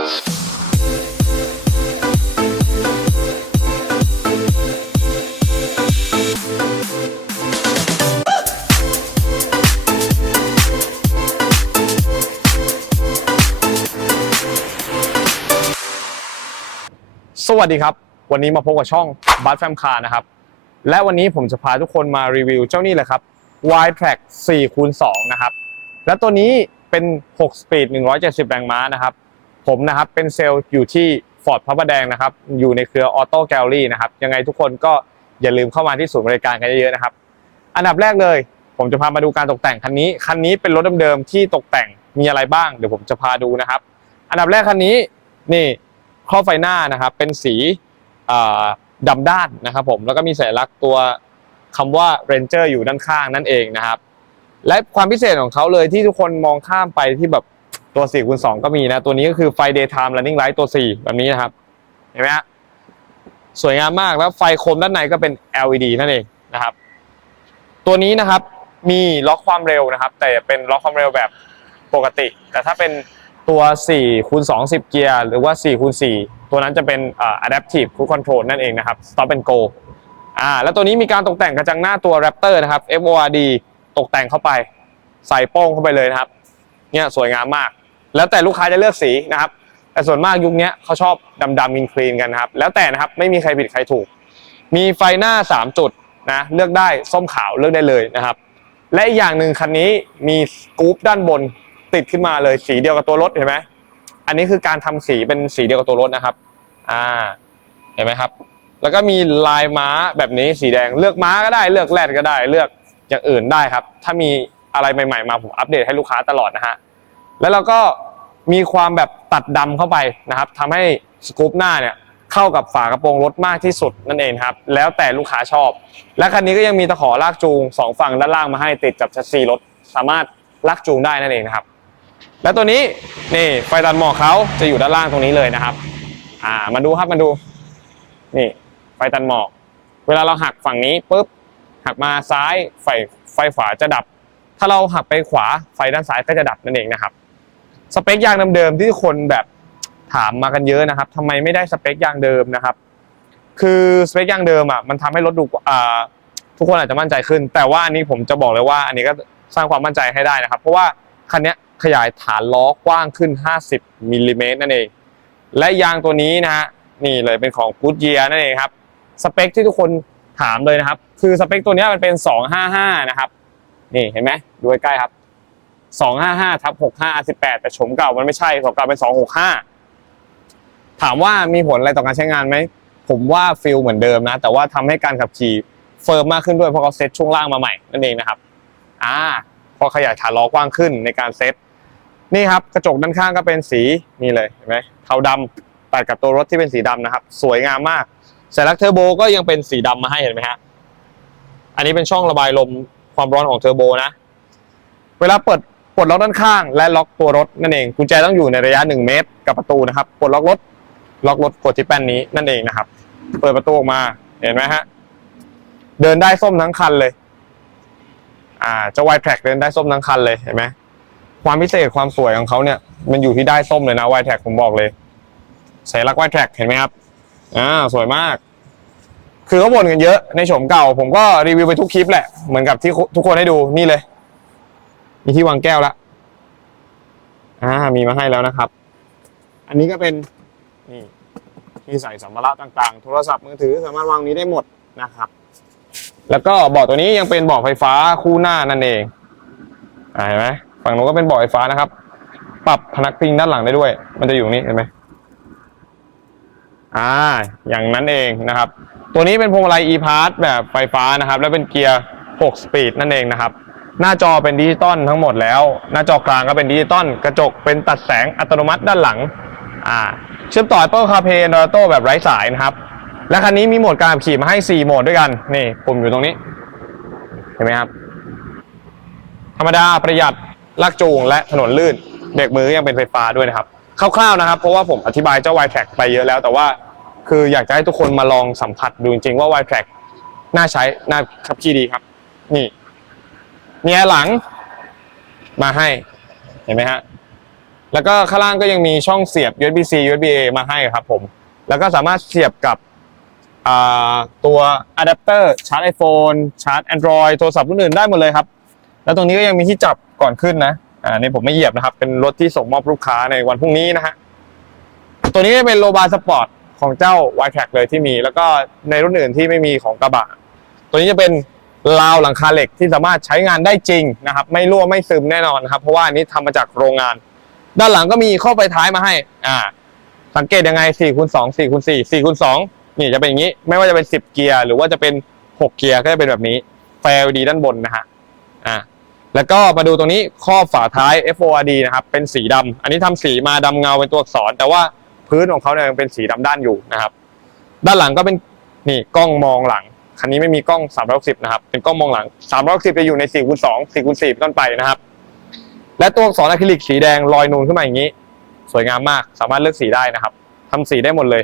สวัสดีครับ วันนี้มาพบกับช่องบัสแฟมคาร์นะครับ และวันนี้ผมจะพาทุกคนมารีวิวเจ้านี่แหละครับ Y Track 4คูณ2นะครับ และตัวนี้เป็น6สปีด170 แรงม้านะครับ ผมนะครับเป็นเซลล์อยู่ที่ Ford พระประแดงนะครับอยู่ในเครือ Auto Gallery นะครับยังไงทุกคนก็อย่าลืมเข้ามาที่ศูนย์บริการกันเยอะๆนะครับ อันดับแรกเลย ผมจะพามาดูการตกแต่งคันนี้คันนี้เป็นรถเดิมๆที่ตกแต่งมีอะไรบ้างเดี๋ยวผมจะพาดูนะครับ อันดับแรกคันนี้นี่ครอไฟหน้านะครับเป็นสีอ่าดำด้านนะครับผมแล้วก็มีสัญลักษณ์ตัวคำว่า Ranger อยู่ด้านข้างนั่นเองนะครับ และความพิเศษของเขาเลยที่ทุกคนมองข้ามไปที่แบบ ตัว4คูณ2ก็มีนะ ตัวนี้ก็คือไฟ daytime running light ตัว 4 แบบนี้นะครับ เห็นไหมฮะสวยงามมากแล้วไฟโคมด้านในก็เป็น LED นั่นเองนะครับ ตัวนี้นะครับมีล็อกความเร็วนะครับ แต่เป็นล็อกความเร็วแบบปกติ แต่ถ้าเป็นตัว4คูณ2 10 เกียร์ หรือว่า4คูณ4ตัวนั้นจะเป็นอ่า adaptive cruise control นั่นเองนะครับ stop and go อ่าแล้วตัวนี้มีการตกแต่งกระจังหน้าตัว Raptor นะครับ FORD ตกแต่งเข้าไป ใส่โป้งเข้าไปเลยนะครับ เนี่ยสวยงามมาก แล้วแต่ลูกค้าจะเลือกสีนะครับ แต่ส่วนมากยุคนี้เขาชอบดำดำมินคลีนกันนะครับแล้วแต่นะครับไม่มีใครผิดใครถูก มีไฟหน้า 3 จุดนะเลือกได้ส้มขาวเลือกได้เลยนะครับ และอีกอย่างหนึ่งคันนี้มีสกู๊ปด้านบนติดขึ้นมาเลยสีเดียวกับตัวรถเห็นไหมอันนี้คือการทำสีเป็นสีเดียวกับตัวรถนะครับอ่าเห็นไหมครับ แล้วก็มีลายม้าแบบนี้สีแดงเลือกม้าก็ได้เลือกแรดก็ได้เลือกอย่างอื่นได้ครับ ถ้ามีอะไรใหม่ๆมาผมอัปเดตให้ลูกค้าตลอดนะฮะ แล้วเราก็มีความแบบตัดดำเข้าไปนะครับทำให้สกู๊ปหน้าเนี่ยเข้ากับฝากระโปรงรถมากที่สุดนั่นเองครับ แล้วแต่ลูกค้าชอบ และคันนี้ก็ยังมีตะขอลากจูงสองฝั่งด้านล่างมาให้ติดกับชัสซีรถ สามารถลากจูงได้นั่นเองนะครับ และตัวนี้นี่ไฟตัดหมอกเขาจะอยู่ด้านล่างตรงนี้เลยนะครับ อ่ามาดูครับมาดู นี่ไฟตัดหมอก เวลาเราหักฝั่งนี้ปุ๊บหักมาซ้ายไฟไฟขวาจะดับ ถ้าเราหักไปขวาไฟด้านซ้ายก็จะดับนั่นเองนะครับ สเปคยางเดิมๆที่คนแบบถามมากันเยอะนะครับทำไมไม่ได้สเปคยางเดิมนะครับ คือสเปคยางเดิมอะมันทำให้รถดูอ่าทุกคนอาจจะมั่นใจขึ้น แต่ว่าอันนี้ผมจะบอกเลยว่า อันนี้ก็สร้างความมั่นใจให้ได้นะครับ เพราะว่าคันนี้ขยายฐานล้อกว้างขึ้น 50มิลลิเมตรนั่นเอง และยางตัวนี้นะฮะนี่เลยเป็นของ Goodyear นั่นเองครับสเปคที่ทุกคนถามเลยนะครับ คือสเปคตัวนี้มันเป็น 255 นะครับ นี่เห็นไหมดูใกล้ครับ 255ทับ65 18 แต่โฉมเก่ามันไม่ใช่ของเก่าเป็น 265 ถามว่ามีผลอะไรต่อการใช้งานไหม ผมว่าฟิลเหมือนเดิมนะ แต่ว่าทำให้การขับขี่เฟิร์มมากขึ้นด้วยเพราะเขาเซ็ตช่วงล่างมาใหม่นั่นเองนะครับ อ่า พอขยายฐานล้อกว้างขึ้นในการเซ็ตนี่ครับกระจกด้านข้างก็เป็นสีนี่เลยเห็นไหมเทาดำตัดกับตัวรถที่เป็นสีดำนะครับ สวยงามมากสัญลักษณ์เทอร์โบก็ยังเป็นสีดำมาให้เห็นไหมฮะ อันนี้เป็นช่องระบายลมความร้อนของเทอร์โบนะ เวลาเปิด ปลดล็อกด้านข้างและล็อกตัวรถนั่นเองกุญแจต้องอยู่ในระยะ 1 เมตร กับประตูนะครับปลดล็อกรถล็อกรถกดที่แป้นนี้นั่นเองนะครับ เปิดประตูออกมาเห็นไหมฮะเดินได้ส้มทั้งคันเลยอ่าเจะไวแทร็กเดินได้ส้มทั้งคันเลยเห็นไหมความพิเศษความสวยของเขาเนี่ย มันอยู่ที่ได้ส้มเลยนะไวแทร็กผมบอกเลยสัญลักษณ์ไวแทร็กเห็นไหมครับอ่าสวยมาก คือเขาบ่นกันเยอะในโฉมเก่า ผมก็รีวิวไปทุกคลิปแหละ เหมือนกับที่ทุกคนให้ดูนี่เลย มีที่วางแก้วละอ่ามีมาให้แล้วนะครับ อันนี้ก็เป็นนี่ที่ใส่สัมภาระต่างๆ โทรศัพท์มือถือสามารถวางนี้ได้หมดนะครับ แล้วก็เบาะตัวนี้ยังเป็นเบาะไฟฟ้าคู่หน้านั่นเองเห็นไหมฝั่งนู้นก็เป็นเบาะไฟฟ้านะครับ ปรับพนักพิงด้านหลังได้ด้วย มันจะอยู่นี้เห็นไหมอ่า อย่างนั้นเองนะครับ ตัวนี้เป็นพวงมาลัย e-pass แบบไฟฟ้านะครับ แล้วเป็นเกียร์ 6 สปีดนั่นเองนะครับ หน้าจอเป็นดิจิตอลทั้งหมดแล้ว หน้าจอกลางก็เป็นดิจิตอลกระจกเป็นตัดแสงอัตโนมัติด้านหลังอ่าเชื่อมต่อ Apple CarPlay Android Auto แบบไร้สายนะครับ และคันนี้มีโหมดการขับขี่มาให้ 4 โหมดด้วยกันนี่ปุ่มอยู่ตรงนี้ เห็นไหมครับ ธรรมดาประหยัดลากจูงและถนนลื่นเบรกมือยังเป็นไฟฟ้าด้วยนะครับคร่าวๆนะครับ เพราะว่าผมอธิบายเจ้า y t r a c k ไปเยอะแล้ว แต่ว่าคืออยากจะให้ทุกคนมาลองสัมผัสดูจริงๆว่า y t r a c k น่าใช้น่าขับขี่ดีครับ นี่ มีแอร์หลังมาให้เห็นไหมฮะแล้วก็ข้างล่างก็ยังมีช่องเสียบ USB-C USB-A มาให้ครับผม แล้วก็สามารถเสียบกับตัวอะแดปเตอร์ชาร์จ iPhone ชาร์จ Android โทรศัพท์รุ่นอื่นได้หมดเลยครับ แล้วตรงนี้ก็ยังมีที่จับก่อนขึ้นนะอ่านี่ผมไม่เหยียบนะครับ เป็นรถที่ส่งมอบลูกค้าในวันพรุ่งนี้นะฮะตัวนี้เป็นโลบาสปอร์ตของเจ้า y t r a c เลยที่มี แล้วก็ในรุ่นอื่นที่ไม่มีของกระบะ ตัวนี้จะเป็น ราวหลังคาเหล็กที่สามารถใช้งานได้จริงนะครับ ไม่รั่วไม่ซึมแน่นอนนะครับ เพราะว่าอันนี้ทำมาจากโรงงาน ด้านหลังก็มีข้อไฟท้ายมาให้อ่าสังเกตยังไง4คูณ2 4คูณ4 4คูณ2นี่จะเป็นอย่างนี้ ไม่ว่าจะเป็น 10 เกียร์ หรือว่าจะเป็น 6 เกียร์ก็จะเป็นแบบนี้ไฟ LED ด้านบนนะฮะอ่าแล้วก็มาดูตรงนี้ครอบฝาท้าย FORD นะครับ เป็นสีดำอันนี้ทำสีมาดำเงาเป็นตัวอักษร แต่ว่าพื้นของเขาเนี่ยยังเป็นสีดำด้านอยู่นะครับ ด้านหลังก็เป็นนี่กล้องมองหลัง คันนี้ไม่มีกล้อง 360 นะครับ เป็นกล้องมองหลัง 360 จะอยู่ใน4คูณ2 4คูณ4เป็นต้นไปนะครับ และตัวอักษรอะคริลิกสีแดงลอยนูนขึ้นมาอย่างนี้ สวยงามมาก สามารถเลือกสีได้นะครับทำสีได้หมดเลย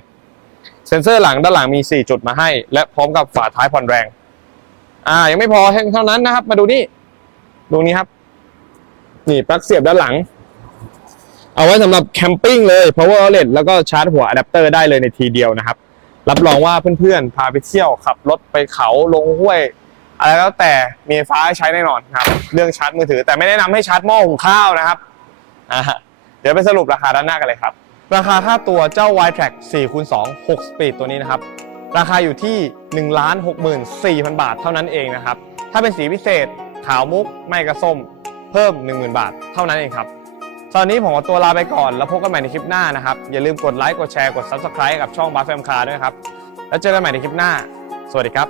เซ็นเซอร์หลังด้านหลังมี 4 จุดมาให้ และพร้อมกับฝาท้ายผ่อนแรง อ่า ยังไม่พอเท่านั้นนะครับ มาดูนี่ ดูนี้ครับ นี่ปลั๊กเสียบด้านหลัง เอาไว้สำหรับแคมปิ้งเลย power outlet แล้วก็ชาร์จหัวอะแดปเตอร์ได้เลยในทีเดียวนะครับ รับรองว่าเพื่อนๆ พาไปเที่ยวขับรถไปเขาลงห้วย อะไรแล้วแต่มีไฟฟ้าให้ใช้แน่นอนครับ เรื่องชาร์จมือถือ แต่ไม่แนะนำให้ชาร์จหม้อหุงข้าวนะครับอ่าเดี๋ยวไปสรุปราคาด้านหน้ากันเลยครับ ราคาค่าตัวเจ้า y t r a c 4คูณ2 6 Speed ตัวนี้นะครับ ราคาอยู่ที่ 1 6 4 0 0 0 บาทเท่านั้นเองนะครับ ถ้าเป็นสีพิเศษขาวมุกไม่กระส้ม เพิ่ม 10,000 บาทเท่านั้นเองครับ ตอนนี้ผมขอตัวลาไปก่อน แล้วพบกันใหม่ในคลิปหน้านะครับ อย่าลืมกดไลค์กดแชร์กด Subscribe กับช่อง b u f f a m Car ด้วยครับ แล้วเจอกันใหม่ในคลิปหน้า สวัสดีครับ